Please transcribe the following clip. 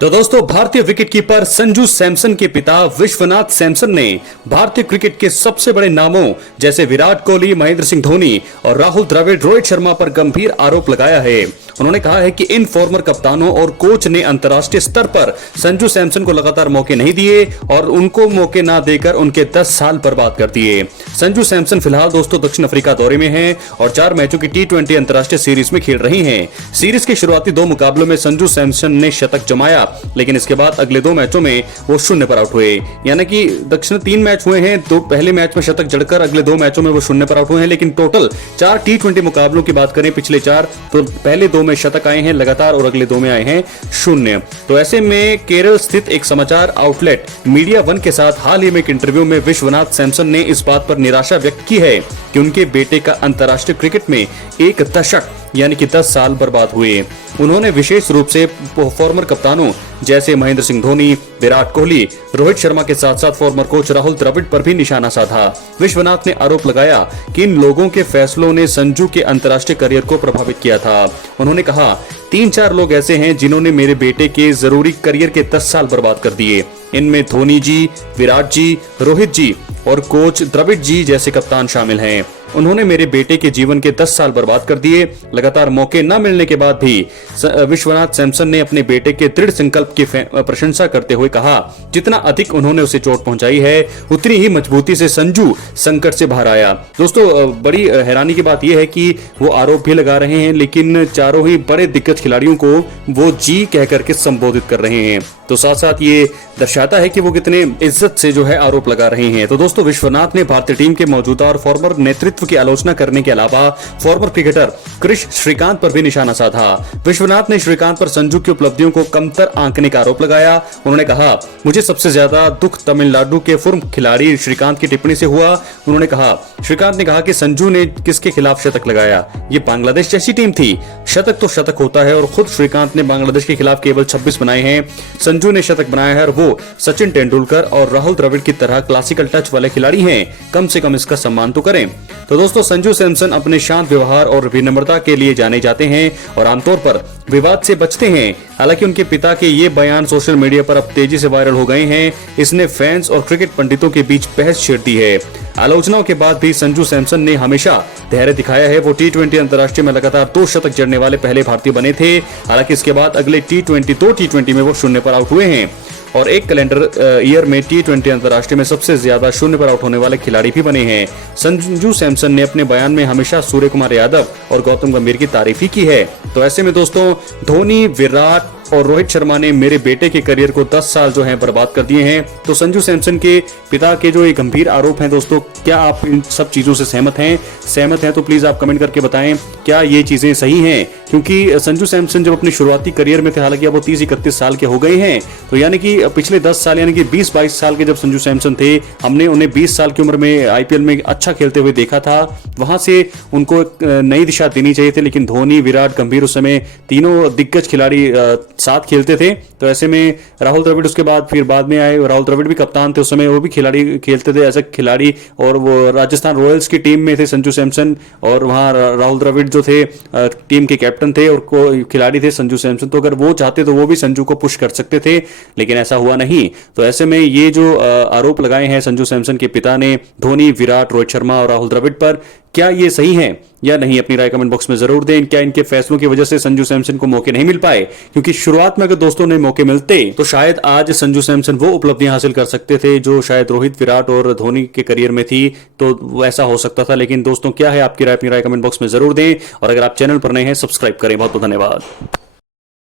तो दोस्तों, भारतीय विकेटकीपर संजू सैमसन के पिता विश्वनाथ सैमसन ने भारतीय क्रिकेट के सबसे बड़े नामों जैसे विराट कोहली, महेंद्र सिंह धोनी और राहुल द्रविड़, रोहित शर्मा पर गंभीर आरोप लगाया है। उन्होंने कहा है कि इन फॉर्मर कप्तानों और कोच ने अंतर्राष्ट्रीय स्तर पर संजू सैमसन को लगातार मौके नहीं दिए और उनको मौके ना देकर उनके 10 साल बर्बाद कर दिए। संजू सैमसन फिलहाल दोस्तों दक्षिण अफ्रीका दौरे में हैं और 4 मैचों की T20 अंतर्राष्ट्रीय सीरीज में खेल रही हैं। सीरीज के शुरुआती 2 मुकाबलों में संजू सैमसन ने शतक जमाया, लेकिन इसके बाद अगले 2 मैचों में वो 0 पर आउट हुए। यानी कि दक्षिण 3 मैच हुए हैं, तो पहले मैच में शतक जड़कर अगले 2 मैचों में वो 0 पर आउट हुए हैं। लेकिन टोटल 4 T20 मुकाबलों की बात करें पिछले 4, तो पहले 2 में शतक आए हैं लगातार और अगले 2 में आए हैं 0। तो ऐसे में केरल स्थित एक समाचार आउटलेट मीडिया वन के साथ हाल ही में एक इंटरव्यू में विश्वनाथ सैमसन ने इस बात पर निराशा व्यक्त की है कि उनके बेटे का अंतर्राष्ट्रीय क्रिकेट में एक दशक यानी कि 10 साल बर्बाद हुए। उन्होंने विशेष रूप से फॉर्मर कप्तानों जैसे महेंद्र सिंह धोनी, विराट कोहली, रोहित शर्मा के साथ साथ फॉर्मर कोच राहुल द्रविड़ पर भी निशाना साधा। विश्वनाथ ने आरोप लगाया कि इन लोगों के फैसलों ने संजू के अंतर्राष्ट्रीय करियर को प्रभावित किया था। उन्होंने कहा, 3-4 लोग ऐसे हैं जिन्होंने मेरे बेटे के जरूरी करियर के 10 साल बर्बाद कर दिए। इनमें धोनी जी, विराट जी, रोहित जी और कोच द्रविड़ जी जैसे कप्तान शामिल हैं। उन्होंने मेरे बेटे के जीवन के 10 साल बर्बाद कर दिए। लगातार मौके न मिलने के बाद भी विश्वनाथ सैमसन ने अपने बेटे के दृढ़ संकल्प की प्रशंसा करते हुए कहा, जितना अधिक उन्होंने उसे चोट पहुंचाई है, उतनी ही मजबूती से संजू संकट से बाहर आया। दोस्तों, बड़ी हैरानी की बात यह है कि वो आरोप भी लगा रहे हैं, लेकिन चारों ही बड़े दिग्गज खिलाड़ियों को वो जी कह करके संबोधित कर रहे हैं। तो साथ साथ ये दर्शाता है कि वो कितने इज्जत से जो है आरोप लगा रहे हैं। तो दोस्तों, विश्वनाथ ने भारतीय टीम के मौजूदा और फॉर्मर नेतृत्व की आलोचना करने के अलावा फॉर्मर क्रिकेटर क्रिश श्रीकांत पर भी निशाना साधा। विश्वनाथ ने श्रीकांत पर संजू की उपलब्धियों को कमतर आंकने का आरोप लगाया। उन्होंने कहा, मुझे सबसे ज्यादा दुख तमिलनाडु के फॉर्म खिलाड़ी श्रीकांत की टिप्पणी से हुआ। उन्होंने कहा, श्रीकांत ने कहा कि संजू ने किसके खिलाफ शतक लगाया, ये बांग्लादेश जैसी टीम थी। शतक तो शतक होता है और खुद श्रीकांत ने बांग्लादेश के खिलाफ केवल 26 बनाए हैं। संजू ने शतक बनाया है और वो सचिन तेंदुलकर और राहुल द्रविड़ की तरह क्लासिकल टच वाले खिलाड़ी हैं। कम से कम इसका सम्मान तो करें। तो दोस्तों, संजू सैमसन अपने शांत व्यवहार और विनम्रता के लिए जाने जाते हैं और आमतौर पर विवाद से बचते हैं। हालांकि उनके पिता के ये बयान सोशल मीडिया पर अब तेजी से वायरल हो गए हैं। इसने फैंस और क्रिकेट पंडितों के बीच बहस छेड़ दी है। आलोचनाओं के बाद भी संजू सैमसन ने हमेशा धैर्य दिखाया है। वो T20 अंतर्राष्ट्रीय में लगातार 2 शतक जड़ने वाले पहले भारतीय बने थे। हालांकि इसके बाद अगले 2 T20 में वो 0 पर आउट हुए हैं और एक कैलेंडर ईयर में T20 अंतर्राष्ट्रीय में सबसे ज्यादा 0 पर आउट होने वाले खिलाड़ी भी बने हैं। संजू सैमसन ने अपने बयान में हमेशा सूर्य कुमार यादव और गौतम गंभीर की तारीफ ही की है। तो ऐसे में दोस्तों, धोनी, विराट और रोहित शर्मा ने मेरे बेटे के करियर को 10 साल जो है बर्बाद कर दिए हैं। तो संजू सैमसन के पिता के जो ये गंभीर आरोप हैं दोस्तों, क्या आप इन सब चीजों से सहमत हैं तो प्लीज आप कमेंट करके बताएं, क्या ये चीजें सही हैं? क्योंकि संजू सैमसन जब अपनी शुरुआती करियर में थे, हालांकि अब वो 30-31 साल के हो गए हैं, तो यानी कि पिछले 10 साल यानी कि 20-22 साल के जब संजू सैमसन थे, हमने उन्हें 20 साल की उम्र में IPL में अच्छा खेलते हुए देखा था। वहां से उनको एक नई दिशा देनी चाहिए थी, लेकिन धोनी, विराट, गंभीर उस समय तीनों दिग्गज खिलाड़ी साथ खेलते थे। तो ऐसे में राहुल द्रविड़ उसके बाद में आए। राहुल द्रविड़ भी कप्तान थे उस समय, वो भी खिलाड़ी खेलते थे ऐसे खिलाड़ी, और वो राजस्थान रॉयल्स की टीम में थे संजू सैमसन, और वहां राहुल द्रविड़ जो थे टीम के कैप्टन थे और खिलाड़ी थे संजू सैमसन। तो अगर वो चाहते तो वो भी संजू को पुश कर सकते थे, लेकिन ऐसा हुआ नहीं। तो ऐसे में ये जो आरोप लगाए हैं संजू सैमसन के पिता ने धोनी, विराट, रोहित शर्मा और राहुल द्रविड़ पर, क्या ये सही है या नहीं? अपनी राय कमेंट बॉक्स में जरूर दें। क्या इनके फैसलों की वजह से संजू सैमसन को मौके नहीं मिल पाए? क्योंकि शुरुआत में अगर दोस्तों ने मौके मिलते तो शायद आज संजू सैमसन वो उपलब्धियां हासिल कर सकते थे जो शायद रोहित, विराट और धोनी के करियर में थी। तो ऐसा हो सकता था। लेकिन दोस्तों, क्या है आपकी राय? अपनी राय कमेंट बॉक्स में जरूर दें और अगर आप चैनल पर नए हैं, सब्सक्राइब करें। बहुत बहुत धन्यवाद।